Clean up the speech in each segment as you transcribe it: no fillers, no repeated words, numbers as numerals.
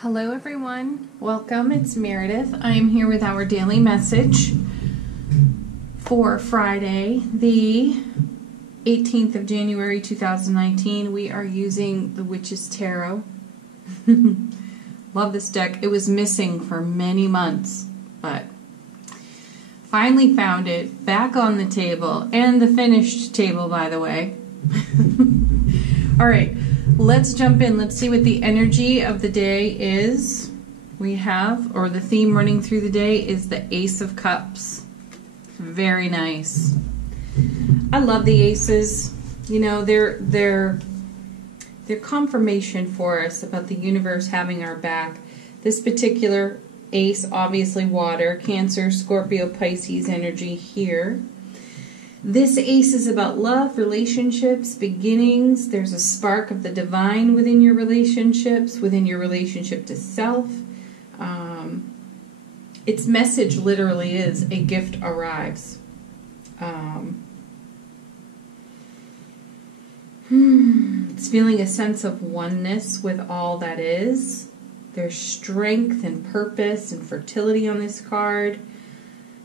Hello everyone, welcome, it's Meredith. I am here with our daily message for Friday, the 18th of January 2019. We are using the Witch's Tarot. Love this deck. It was missing for many months, but finally found it back on the table, and the finished table, by the way. All right. Let's jump in. Let's see what the energy of the day is. We have, or the theme running through the day is the Ace of Cups. Very nice. I love the aces. You know, they're confirmation for us about the universe having our back. This particular ace, obviously water, Cancer, Scorpio, Pisces energy here. This ace is about love, relationships, beginnings. There's a spark of the divine within your relationships, within your relationship to self. Its message literally is a gift arrives. It's feeling a sense of oneness with all that is. There's strength and purpose and fertility on this card.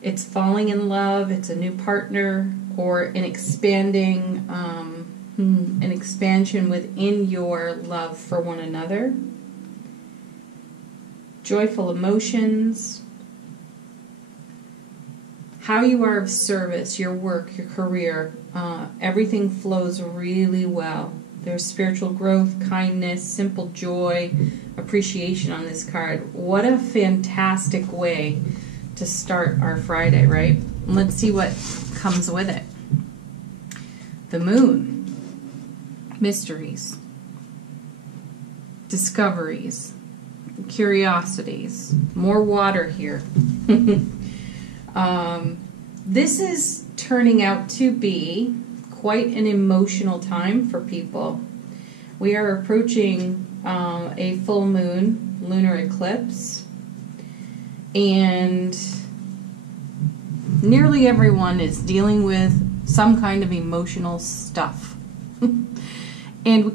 It's falling in love, it's a new partner, or an expanding, an expansion within your love for one another. Joyful emotions. How you are of service, your work, your career, everything flows really well. There's spiritual growth, kindness, simple joy, appreciation on this card. What a fantastic way to start our Friday, right? Let's see what comes with it. The moon. Mysteries. Discoveries. Curiosities. More water here. This is turning out to be quite an emotional time for people. We are approaching a full moon, lunar eclipse. And nearly everyone is dealing with some kind of emotional stuff. And we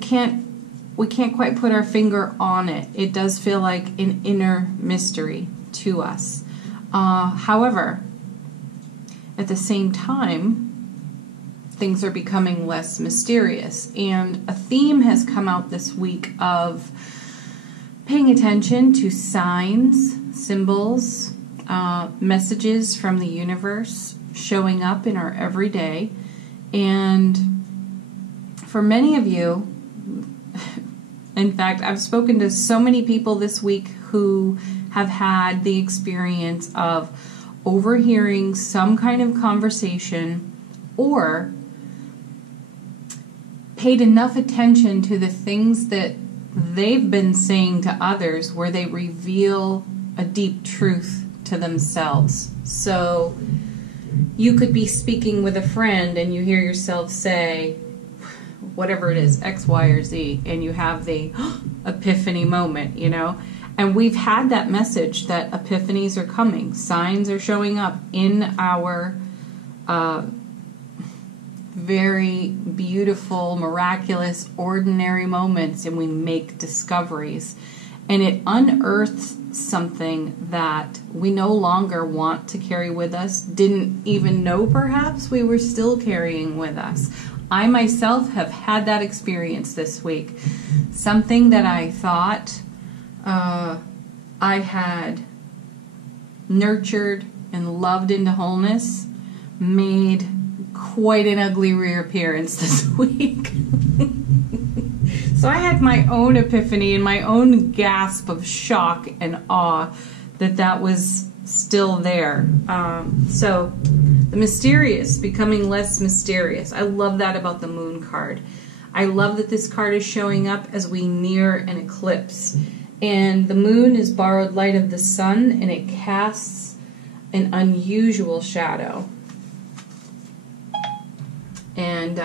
can't quite put our finger on it. It does feel like an inner mystery to us. However, at the same time, things are becoming less mysterious. And a theme has come out this week of paying attention to signs, symbols, messages from the universe showing up in our everyday. And for many of you, in fact, I've spoken to so many people this week who have had the experience of overhearing some kind of conversation or paid enough attention to the things that they've been saying to others where they reveal a deep truth to themselves. So you could be speaking with a friend and you hear yourself say whatever it is, X, Y, or Z, and you have the epiphany moment, you know. And we've had that message that epiphanies are coming. Signs are showing up in our very beautiful, miraculous, ordinary moments, and we make discoveries. And it unearths something that we no longer want to carry with us, didn't even know perhaps we were still carrying with us. I myself have had that experience this week. Something that I thought I had nurtured and loved into wholeness made quite an ugly reappearance this week. So I had my own epiphany and my own gasp of shock and awe that was still there. So the mysterious becoming less mysterious. I love that about the moon card. I love that this card is showing up as we near an eclipse. And the moon is borrowed light of the sun, and it casts an unusual shadow. And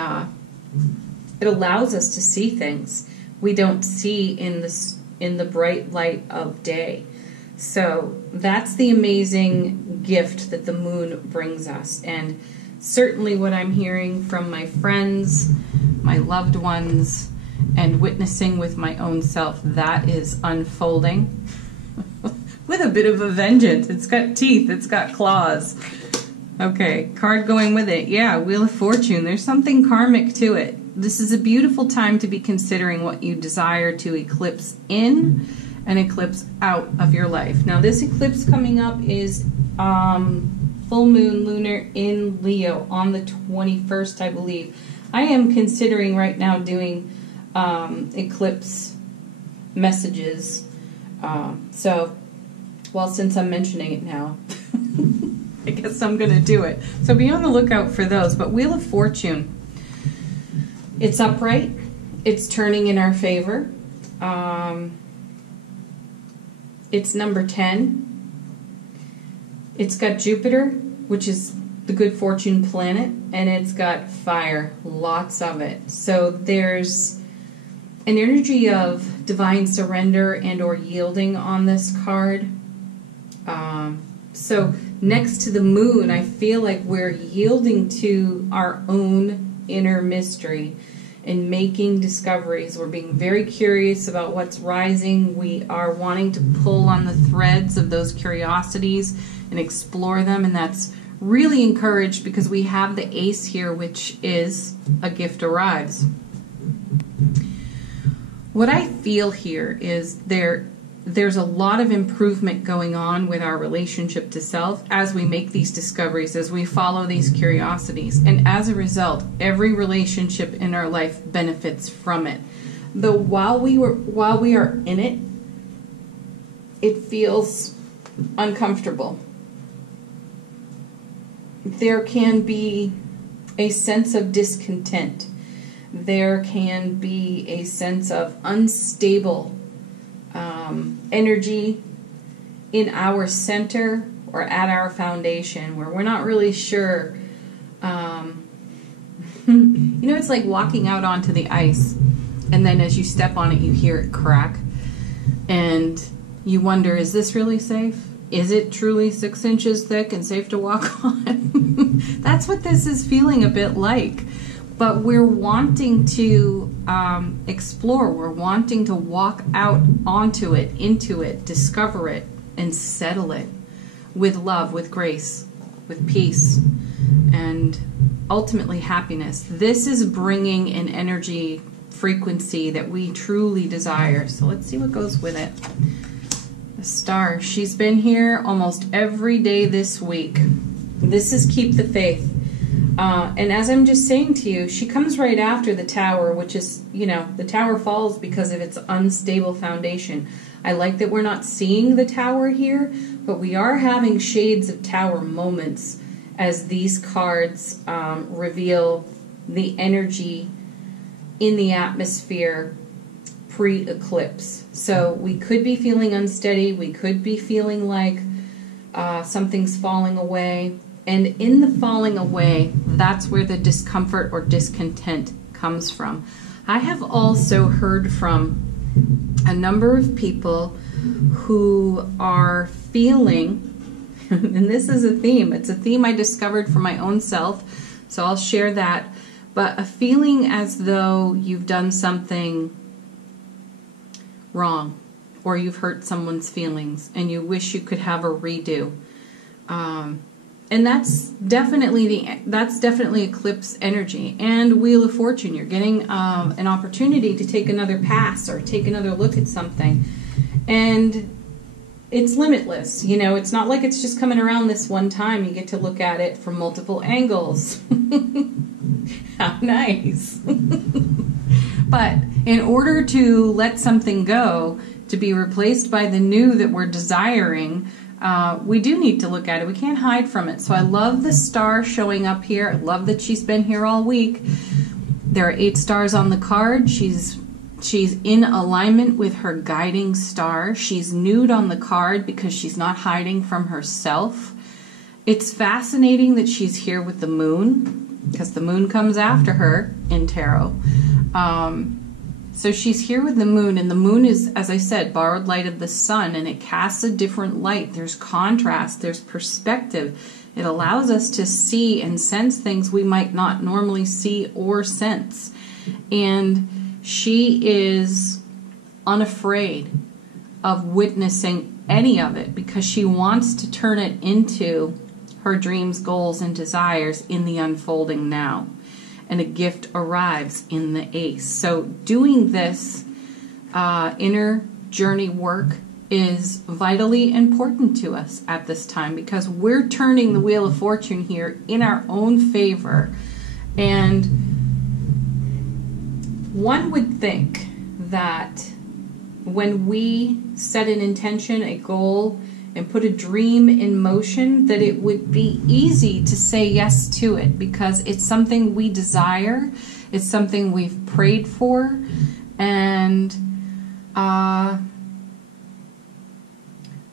it allows us to see things we don't see in the bright light of day. So that's the amazing gift that the moon brings us. And certainly what I'm hearing from my friends, my loved ones, and witnessing with my own self. That is unfolding with a bit of a vengeance. It's got teeth, it's got claws. Okay, card going with it. Yeah, Wheel of Fortune. There's something karmic to it. This is a beautiful time to be considering what you desire to eclipse in and eclipse out of your life. Now, this eclipse coming up is full moon lunar in Leo on the 21st, I believe. I am considering right now doing eclipse messages. Well, since I'm mentioning it now, I guess I'm going to do it. So be on the lookout for those. But Wheel of Fortune, it's upright. It's turning in our favor. It's number 10. It's got Jupiter, which is the good fortune planet, and it's got fire, lots of it. So there's an energy of divine surrender and or yielding on this card. So next to the moon, I feel like we're yielding to our own inner mystery and making discoveries. We're being very curious about what's rising. We are wanting to pull on the threads of those curiosities and explore them, and that's really encouraged because we have the ace here, which is a gift arrives. What I feel here is there's a lot of improvement going on with our relationship to self as we make these discoveries, as we follow these curiosities, and as a result, every relationship in our life benefits from it. Though while we are in it, it feels uncomfortable. There can be a sense of discontent. There can be a sense of unstable energy in our center or at our foundation, where we're not really sure. You know, it's like walking out onto the ice, and then as you step on it, you hear it crack, and you wonder, is this really safe? Is it truly 6 inches thick and safe to walk on? That's what this is feeling a bit like. But we're wanting to explore. We're wanting to walk out onto it, into it, discover it, and settle it with love, with grace, with peace, and ultimately happiness. This is bringing an energy frequency that we truly desire. So let's see what goes with it. The Star. She's been here almost every day this week. This is Keep the Faith. And as I'm just saying to you, she comes right after the Tower, which is, you know, the Tower falls because of its unstable foundation. I like that we're not seeing the Tower here, but we are having shades of Tower moments as these cards reveal the energy in the atmosphere pre-eclipse. So we could be feeling unsteady. We could be feeling like something's falling away. And in the falling away, that's where the discomfort or discontent comes from. I have also heard from a number of people who are feeling, and this is a theme, it's a theme I discovered for my own self, so I'll share that, but a feeling as though you've done something wrong, or you've hurt someone's feelings, and you wish you could have a redo. And that's definitely eclipse energy. And Wheel of Fortune, you're getting an opportunity to take another pass or take another look at something. And it's limitless. You know, it's not like it's just coming around this one time. You get to look at it from multiple angles. How nice. But in order to let something go, to be replaced by the new that we're desiring, we do need to look at it. We can't hide from it. So I love the Star showing up here. I love that she's been here all week. There are 8 stars on the card. She's in alignment with her guiding star. She's nude on the card because she's not hiding from herself. It's fascinating that she's here with the moon, because the moon comes after her in tarot. So she's here with the moon, and the moon is, as I said, borrowed light of the sun, and it casts a different light. There's contrast, there's perspective. It allows us to see and sense things we might not normally see or sense. And she is unafraid of witnessing any of it because she wants to turn it into her dreams, goals, and desires in the unfolding now. And a gift arrives in the ace. So doing this inner journey work is vitally important to us at this time because we're turning the Wheel of Fortune here in our own favor. And one would think that when we set an intention, a goal, and put a dream in motion, that it would be easy to say yes to it because it's something we desire, it's something we've prayed for, and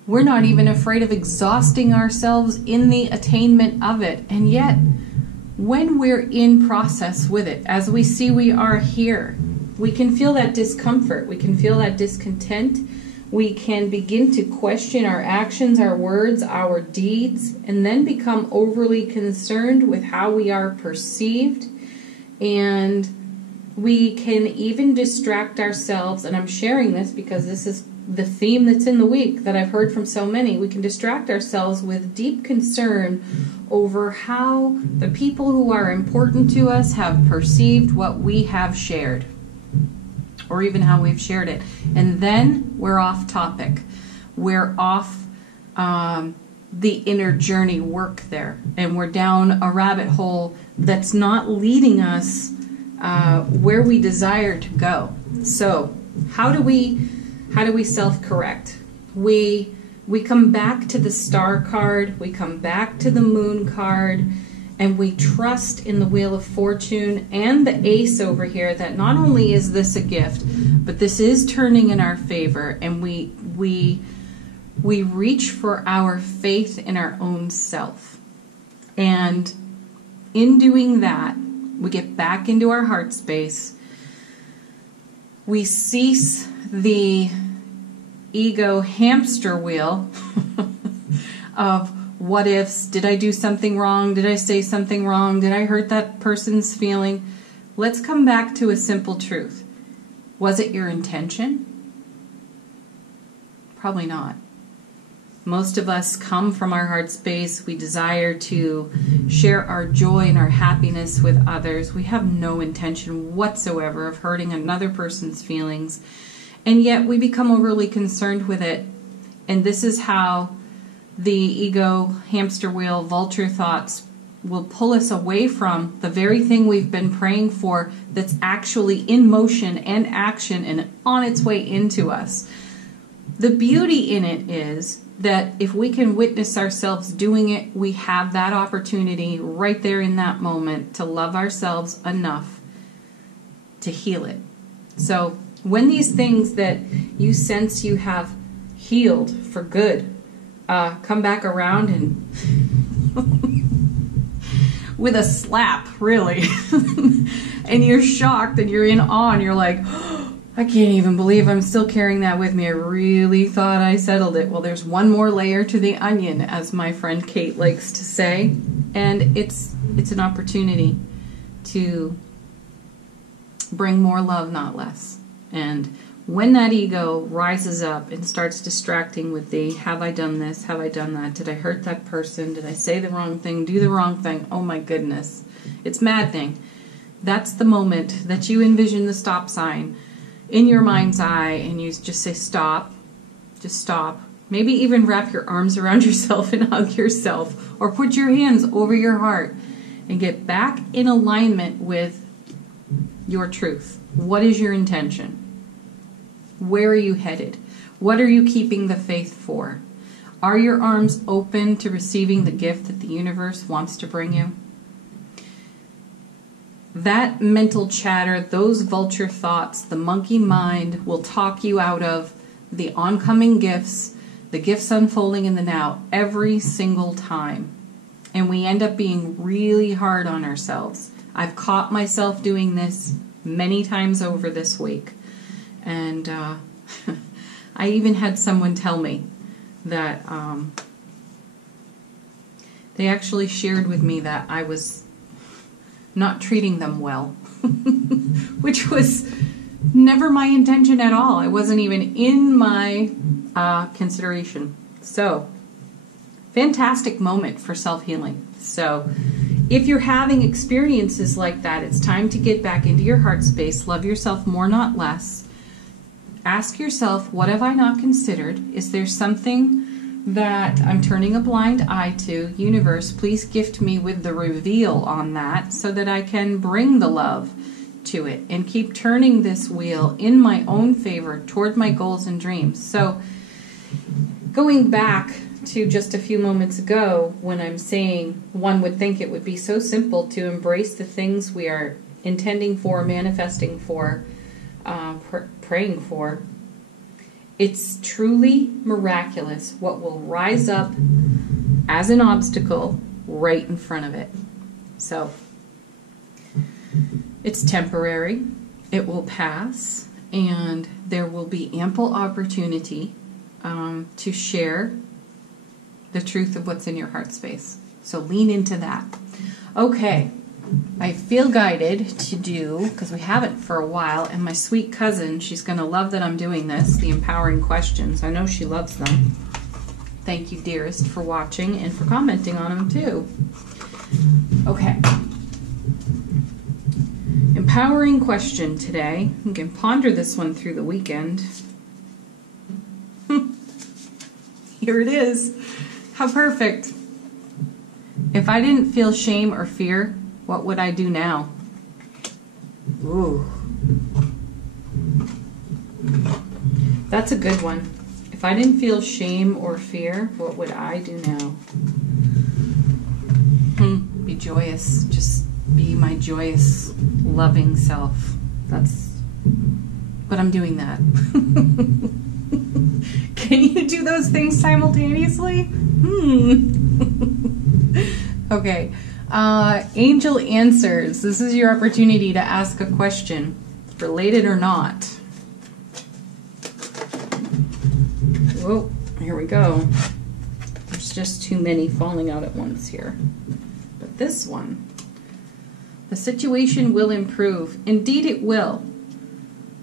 we're not even afraid of exhausting ourselves in the attainment of it. And yet, when we're in process with it, as we see we are here, we can feel that discomfort, we can feel that discontent, we can begin to question our actions, our words, our deeds, and then become overly concerned with how we are perceived. And we can even distract ourselves, and I'm sharing this because this is the theme that's in the week that I've heard from so many. We can distract ourselves with deep concern over how the people who are important to us have perceived what we have shared, or even how we've shared it. And then we're off topic. We're off the inner journey work there. And we're down a rabbit hole that's not leading us where we desire to go. So how do we self-correct? We come back to the star card, we come back to the moon card, and we trust in the Wheel of Fortune and the ace over here that not only is this a gift, but this is turning in our favor, and we reach for our faith in our own self. And in doing that, we get back into our heart space. We cease the ego hamster wheel of what ifs. Did I do something wrong? Did I say something wrong? Did I hurt that person's feeling? Let's come back to a simple truth. Was it your intention? Probably not. Most of us come from our heart space. We desire to share our joy and our happiness with others. We have no intention whatsoever of hurting another person's feelings. And yet we become overly concerned with it. And this is how the ego hamster wheel vulture thoughts will pull us away from the very thing we've been praying for that's actually in motion and action and on its way into us. The beauty in it is that if we can witness ourselves doing it, we have that opportunity right there in that moment to love ourselves enough to heal it. So when these things that you sense you have healed for good come back around and with a slap, really, and you're shocked and you're in awe and you're like, I can't even believe I'm still carrying that with me. I really thought I settled it. Well, there's one more layer to the onion, as my friend Kate likes to say, and it's an opportunity to bring more love, not less. And when that ego rises up and starts distracting with the, have I done this? Have I done that? Did I hurt that person? Did I say the wrong thing? Do the wrong thing? Oh my goodness. It's maddening. That's the moment that you envision the stop sign in your mind's eye and you just say, stop. Just stop. Maybe even wrap your arms around yourself and hug yourself, or put your hands over your heart and get back in alignment with your truth. What is your intention? Where are you headed? What are you keeping the faith for? Are your arms open to receiving the gift that the universe wants to bring you? That mental chatter, those vulture thoughts, the monkey mind will talk you out of the oncoming gifts, the gifts unfolding in the now every single time. And we end up being really hard on ourselves. I've caught myself doing this many times over this week. And I even had someone tell me that they actually shared with me that I was not treating them well, which was Never my intention at all. It wasn't even in my consideration. So, fantastic moment for self-healing. So, if you're having experiences like that, it's time to get back into your heart space. Love yourself more, not less. Ask yourself, what have I not considered? Is there something that I'm turning a blind eye to? Universe, please gift me with the reveal on that so that I can bring the love to it and keep turning this wheel in my own favor toward my goals and dreams. So going back to just a few moments ago when I'm saying one would think it would be so simple to embrace the things we are intending for, manifesting for, praying for, it's truly miraculous what will rise up as an obstacle right in front of it. So it's temporary, it will pass, and there will be ample opportunity to share the truth of what's in your heart space. So lean into that. Okay, I feel guided to do, because we haven't for a while, and my sweet cousin, she's going to love that I'm doing this, the empowering questions. I know she loves them. Thank you, dearest, for watching and for commenting on them too. Okay. Empowering question today. You can ponder this one through the weekend. Here it is. How perfect. If I didn't feel shame or fear, what would I do now? Ooh. That's a good one. If I didn't feel shame or fear, what would I do now? Be joyous. Just be my joyous, loving self. But I'm doing that. Can you do those things simultaneously? Okay. Angel Answers. This is your opportunity to ask a question, related or not. Whoa, here we go. There's just too many falling out at once here. But this one, the situation will improve. Indeed it will.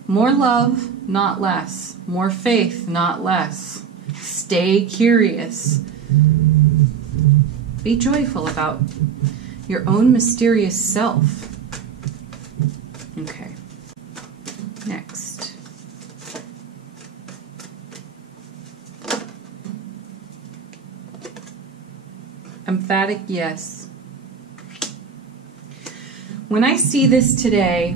More love, not less. More faith, not less. Stay curious. Be joyful about your own mysterious self. Okay. Next. Emphatic yes. When I see this today,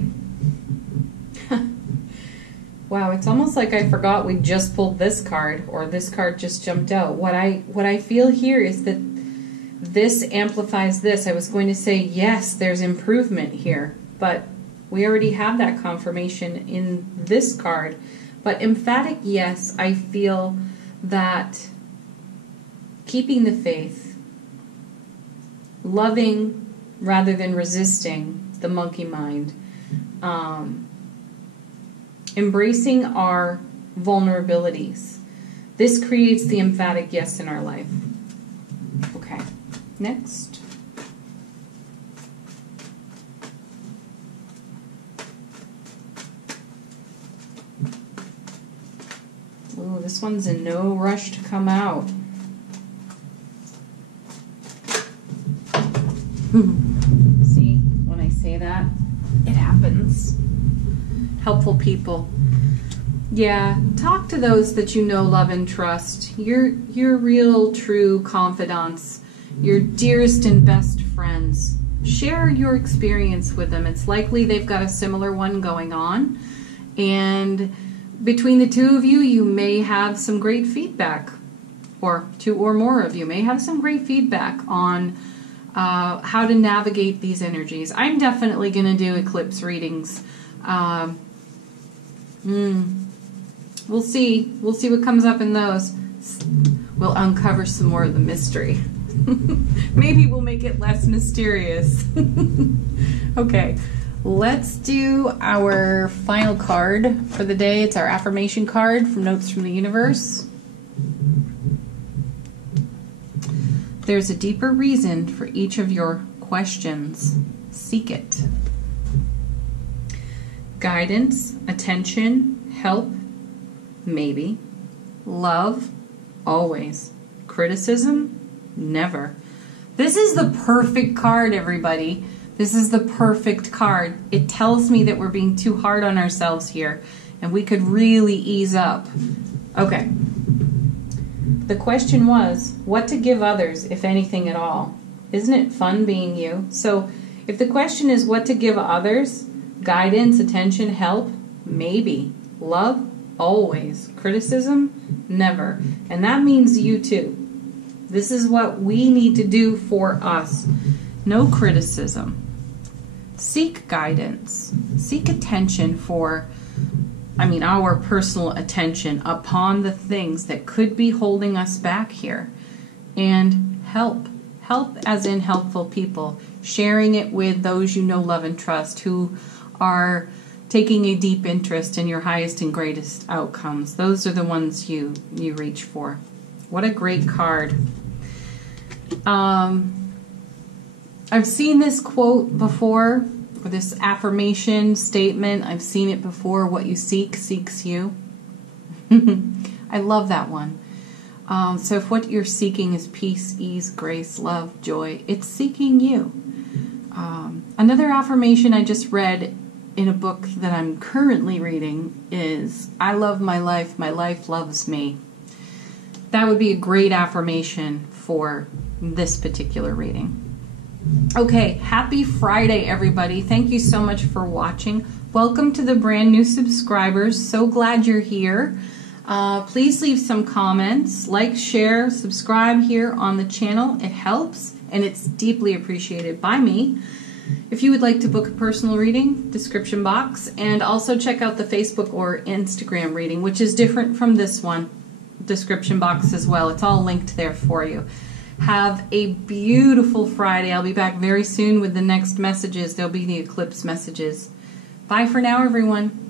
wow, it's almost like I forgot we just pulled this card, or this card just jumped out. What I feel here is that this amplifies this. I was going to say, yes, there's improvement here, but we already have that confirmation in this card. But emphatic yes, I feel that keeping the faith, loving rather than resisting the monkey mind, embracing our vulnerabilities. This creates the emphatic yes in our life. Okay, next. Ooh, this one's in no rush to come out. See, when I say that, it happens. Helpful people. Yeah, talk to those that you know, love, and trust. Your real, true confidants, your dearest and best friends. Share your experience with them. It's likely they've got a similar one going on, and between the two of you, you may have some great feedback, or two or more of you may have some great feedback on how to navigate these energies. I'm definitely going to do eclipse readings. We'll see. We'll see what comes up in those. We'll uncover some more of the mystery. Maybe we'll make it less mysterious. Okay, let's do our final card for the day. It's our affirmation card from Notes from the Universe. There's a deeper reason for each of your questions. Seek it. Guidance, attention, help, maybe. Love, always. Criticism, never. This is the perfect card, everybody. This is the perfect card. It tells me that we're being too hard on ourselves here, and we could really ease up. Okay. The question was, what to give others, if anything at all? Isn't it fun being you? So, if the question is what to give others, guidance, attention, help, maybe. Love, always. Criticism, never. And that means you too. This is what we need to do for us. No criticism. Seek guidance. Seek attention for, our personal attention upon the things that could be holding us back here. And help. Help as in helpful people. Sharing it with those you know, love, and trust who are taking a deep interest in your highest and greatest outcomes. Those are the ones you reach for. What a great card. I've seen this quote before, or this affirmation statement. I've seen it before. What you seek seeks you. I love that one. So if what you're seeking is peace, ease, grace, love, joy, it's seeking you. Another affirmation I just read in a book that I'm currently reading is, I love my life loves me. That would be a great affirmation for this particular reading. Okay, happy Friday, everybody. Thank you so much for watching. Welcome to the brand new subscribers. So glad you're here. Please leave some comments, like, share, subscribe here on the channel. It helps, and it's deeply appreciated by me. If you would like to book a personal reading, description box, and also check out the Facebook or Instagram reading, which is different from this one, description box as well. It's all linked there for you. Have a beautiful Friday. I'll be back very soon with the next messages. There'll be the eclipse messages. Bye for now, everyone.